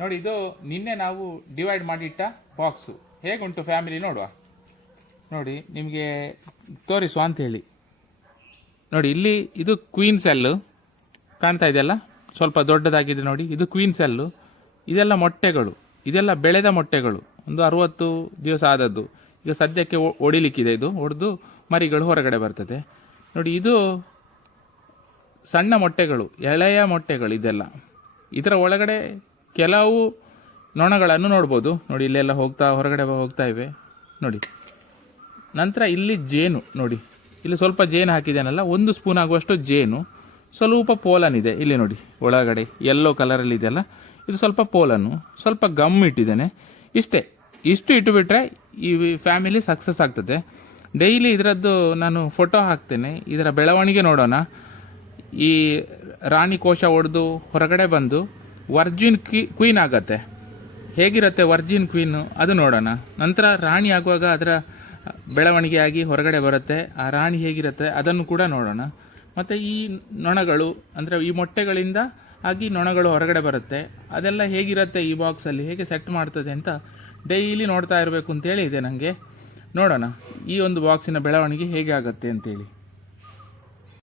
ನೋಡಿ, ಇದು ನಿನ್ನೆ ನಾವು ಡಿವೈಡ್ ಮಾಡಿಟ್ಟ ಬಾಕ್ಸು ಹೇಗುಂಟು ಫ್ಯಾಮಿಲಿ ನೋಡುವ? ನೋಡಿ, ನಿಮಗೆ ತೋರಿಸುವ ಅಂಥೇಳಿ ನೋಡಿ, ಇಲ್ಲಿ ಇದು ಕ್ವೀನ್ ಸೆಲ್ಲು ಕಾಣ್ತಾ ಇದೆಯಲ್ಲ? ಸ್ವಲ್ಪ ದೊಡ್ಡದಾಗಿದೆ ನೋಡಿ, ಇದು ಕ್ವೀನ್ ಸೆಲ್ಲು ಇದೆಲ್ಲ ಮೊಟ್ಟೆಗಳು, ಇದೆಲ್ಲ ಬೆಳೆದ ಮೊಟ್ಟೆಗಳು. ಒಂದು ಅರುವತ್ತು ದಿವಸ ಆದದ್ದು. ಈಗ ಸದ್ಯಕ್ಕೆ ಒಡಿಲಿಕ್ಕಿದೆ ಇದು, ಒಡೆದು ಮರಿಗಳು ಹೊರಗಡೆ ಬರ್ತದೆ. ನೋಡಿ, ಇದು ಸಣ್ಣ ಮೊಟ್ಟೆಗಳು, ಎಳೆಯ ಮೊಟ್ಟೆಗಳು ಇದೆಲ್ಲ. ಇದರ ಒಳಗಡೆ ಕೆಲವು ನೊಣಗಳನ್ನು ನೋಡ್ಬೋದು. ನೋಡಿ, ಇಲ್ಲೆಲ್ಲ ಹೋಗ್ತಾ, ಹೊರಗಡೆ ಹೋಗ್ತಾ ಇವೆ. ನೋಡಿ. ನಂತರ ಇಲ್ಲಿ ಜೇನು, ನೋಡಿ. ಇಲ್ಲಿ ಸ್ವಲ್ಪ ಜೇನು ಹಾಕಿದ್ದೇನಲ್ಲ, ಒಂದು ಸ್ಪೂನ್ ಆಗುವಷ್ಟು ಜೇನು. ಸ್ವಲ್ಪ ಪೋಲನ್ ಇದೆ. ಇಲ್ಲಿ ನೋಡಿ, ಒಳಗಡೆ ಯೆಲ್ಲೋ ಕಲರಲ್ಲಿ ಇದೆಯಲ್ಲ, ಇದು ಸ್ವಲ್ಪ ಪೋಲನ್ನು ಸ್ವಲ್ಪ ಗಮ್ ಇಟ್ಟಿದ್ದೇನೆ. ಇಷ್ಟೇ. ಇಷ್ಟು ಇಟ್ಟುಬಿಟ್ರೆ ಈ ಫ್ಯಾಮಿಲಿ ಸಕ್ಸಸ್ ಆಗ್ತದೆ. ಡೈಲಿ ಇದರದ್ದು ನಾನು ಫೋಟೋ ಹಾಕ್ತೇನೆ. ಇದರ ಬೆಳವಣಿಗೆ ನೋಡೋಣ. ಈ ರಾಣಿ ಕೋಶ ಒಡೆದು ಹೊರಗಡೆ ಬಂದು ವರ್ಜಿನ್ ಕ್ವೀ ಕ್ವೀನ್ ಆಗತ್ತೆ. ಹೇಗಿರುತ್ತೆ ವರ್ಜಿನ್ ಕ್ವೀನು? ಅದು ನೋಡೋಣ. ನಂತರ ರಾಣಿ ಆಗುವಾಗ ಅದರ ಬೆಳವಣಿಗೆ ಆಗಿ ಹೊರಗಡೆ ಬರುತ್ತೆ. ಆ ರಾಣಿ ಹೇಗಿರುತ್ತೆ ಅದನ್ನು ಕೂಡ ನೋಡೋಣ. ಮತ್ತು ಈ ನೊಣಗಳು, ಅಂದರೆ ಈ ಮೊಟ್ಟೆಗಳಿಂದ ಆಗಿ ನೊಣಗಳು ಹೊರಗಡೆ ಬರುತ್ತೆ. ಅದೆಲ್ಲ ಹೇಗಿರುತ್ತೆ ಈ ಬಾಕ್ಸಲ್ಲಿ? ಹೇಗೆ ಸೆಟ್ ಮಾಡ್ತದೆ ಅಂತ ಡೈಲಿ ನೋಡ್ತಾ ಇರಬೇಕು ಅಂತೇಳಿ ಇದೆ ನನಗೆ ನೋಡೋಣ. ಈ ಒಂದು ಬಾಕ್ಸಿನ ಬೆಳವಣಿಗೆ ಹೇಗೆ ಆಗುತ್ತೆ ಅಂತೇಳಿ.